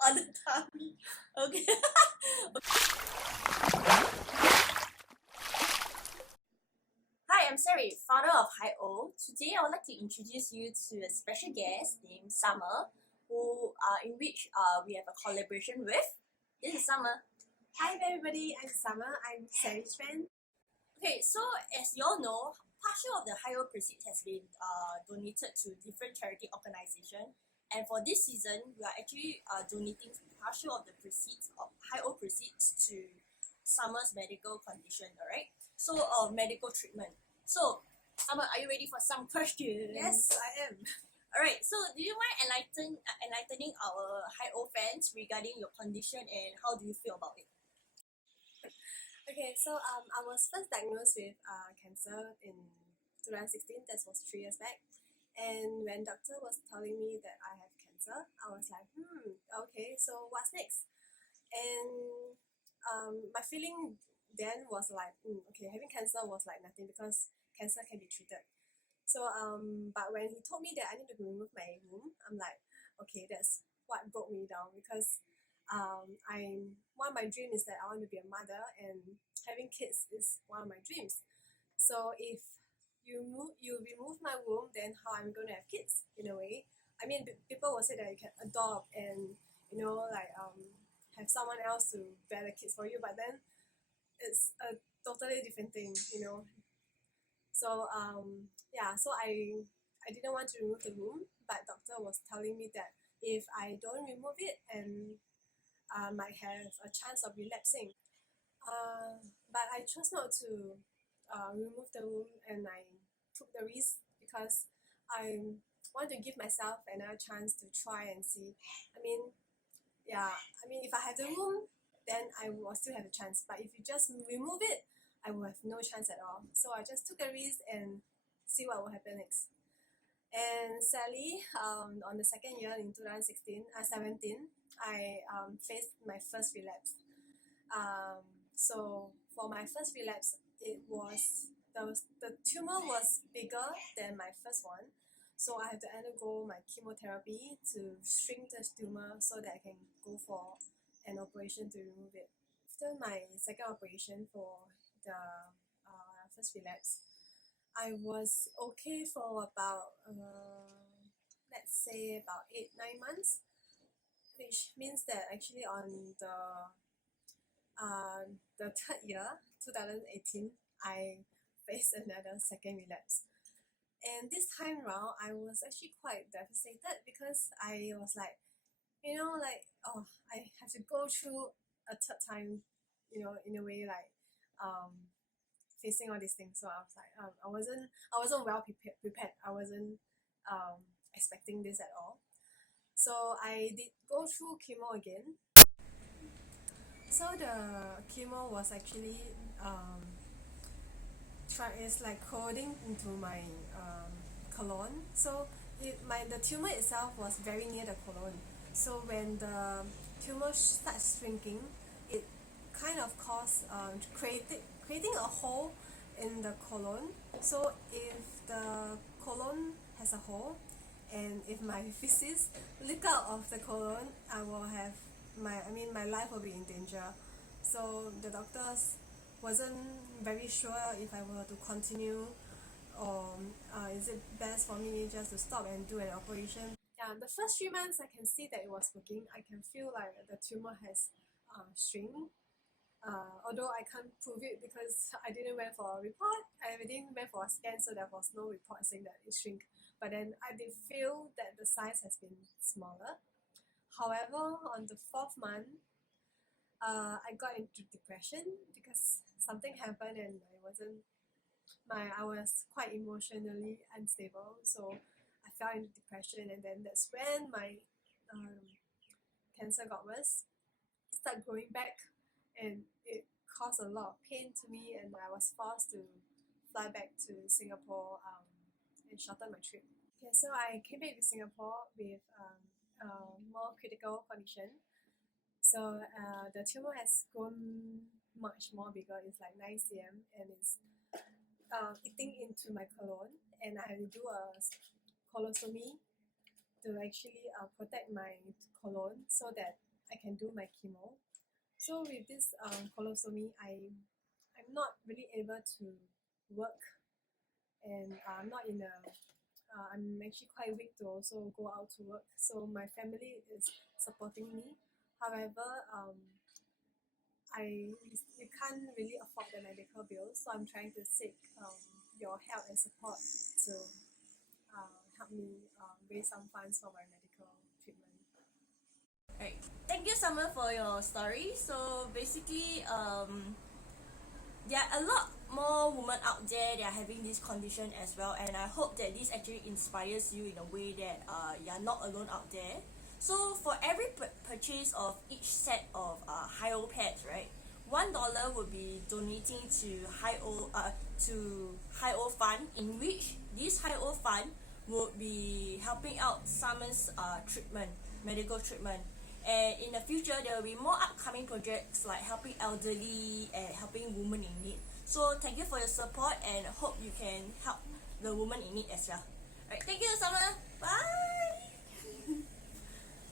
on the tummy. Okay. Hi, I'm Sari, founder of HighOh. Today, I would like to introduce you to a special guest named Summer, in which we have a collaboration with. This is Summer. Hi everybody, I'm Summer. I'm Sari's friend. Okay, so as you all know, partial of the HighOh proceeds has been donated to different charity organizations. And for this season, we are actually donating partial of the proceeds of HighOh proceeds to Summer's medical condition. Alright, so medical treatment. So Summer, are you ready for some questions? Yes, I am. Alright, so do you mind enlightening our HighOh fans regarding your condition and how do you feel about it? Okay, so I was first diagnosed with cancer in 2016. That was 3 years back. And when doctor was telling me that I have cancer, I was like, okay, so what's next? And my feeling then was like, okay, having cancer was like nothing because cancer can be treated. So but when he told me that I need to remove my womb, I'm like, okay, that's what broke me down because one of my dreams is that I want to be a mother and having kids is one of my dreams. So if you remove my womb, then how I'm going to have kids in a way? I mean, people will say that you can adopt and have someone else to bear the kids for you, but then it's a totally different thing. So so I didn't want to remove the womb, but doctor was telling me that if I don't remove it and I might have a chance of relapsing. But I chose not to remove the womb and I took the risk because I want to give myself another chance to try and see. If I have the womb, then I will still have a chance. But if you just remove it, I will have no chance at all. So I just took a risk and see what will happen next. And sadly, on the second year in 2017, I faced my first relapse. So for my first relapse, the tumor was bigger than my first one. So I have to undergo my chemotherapy to shrink the tumor so that I can go for an operation to remove it. After my second operation for the first relapse, I was okay for about let's say about 8-9 months, which means that actually on the third year, 2018, I faced another second relapse. And this time round, I was actually quite devastated because I was like, I have to go through a third time, in a way like facing all these things. So I was like, I wasn't well prepared. I wasn't expecting this at all. So I did go through chemo again. So the chemo was actually it's like coding into my colon. So the tumor itself was very near the colon. So when the tumor starts shrinking, it kind of cause creating a hole in the colon. So if the colon has a hole, and if my feces leak out of the colon, I will have my life will be in danger. So the doctors wasn't very sure if I were to continue or is it best for me just to stop and do an operation. Yeah, the first 3 months I can see that it was working. I can feel like the tumor has shrink. Although I can't prove it because I didn't went for a report, I didn't went for a scan, so there was no report saying that it shrink. But then I did feel that the size has been smaller. However, on the 4th month, I got into depression because something happened and I was quite emotionally unstable. So I fell into depression, and then that's when my cancer got worse. It started growing back, and it caused a lot of pain to me, and I was forced to fly back to Singapore and shorten my trip. Okay, so I came back to Singapore with a more critical condition. So the tumor has grown much more bigger. It's like 9 cm, and it's eating into my colon, and I had to do a colostomy to actually protect my colon so that I can do my chemo. So with this colostomy, I'm not really able to work, and I'm not in a I'm actually quite weak to also go out to work. So my family is supporting me. However, we can't really afford the medical bills, so I'm trying to seek your help and support to help me raise some funds for my medical treatment. Right. Thank you, Summer, for your story. So basically, there are a lot more women out there that are having this condition as well, and I hope that this actually inspires you in a way that you're not alone out there. So for every purchase of each set of HighOh pads, right, $1 would be donating to HighOh Fund, in which this HighOh Fund would be helping out Summer's treatment, medical treatment. And in the future, there will be more upcoming projects like helping elderly and helping women in need. So thank you for your support and hope you can help the women in need as well. Alright, thank you, Summer. Bye.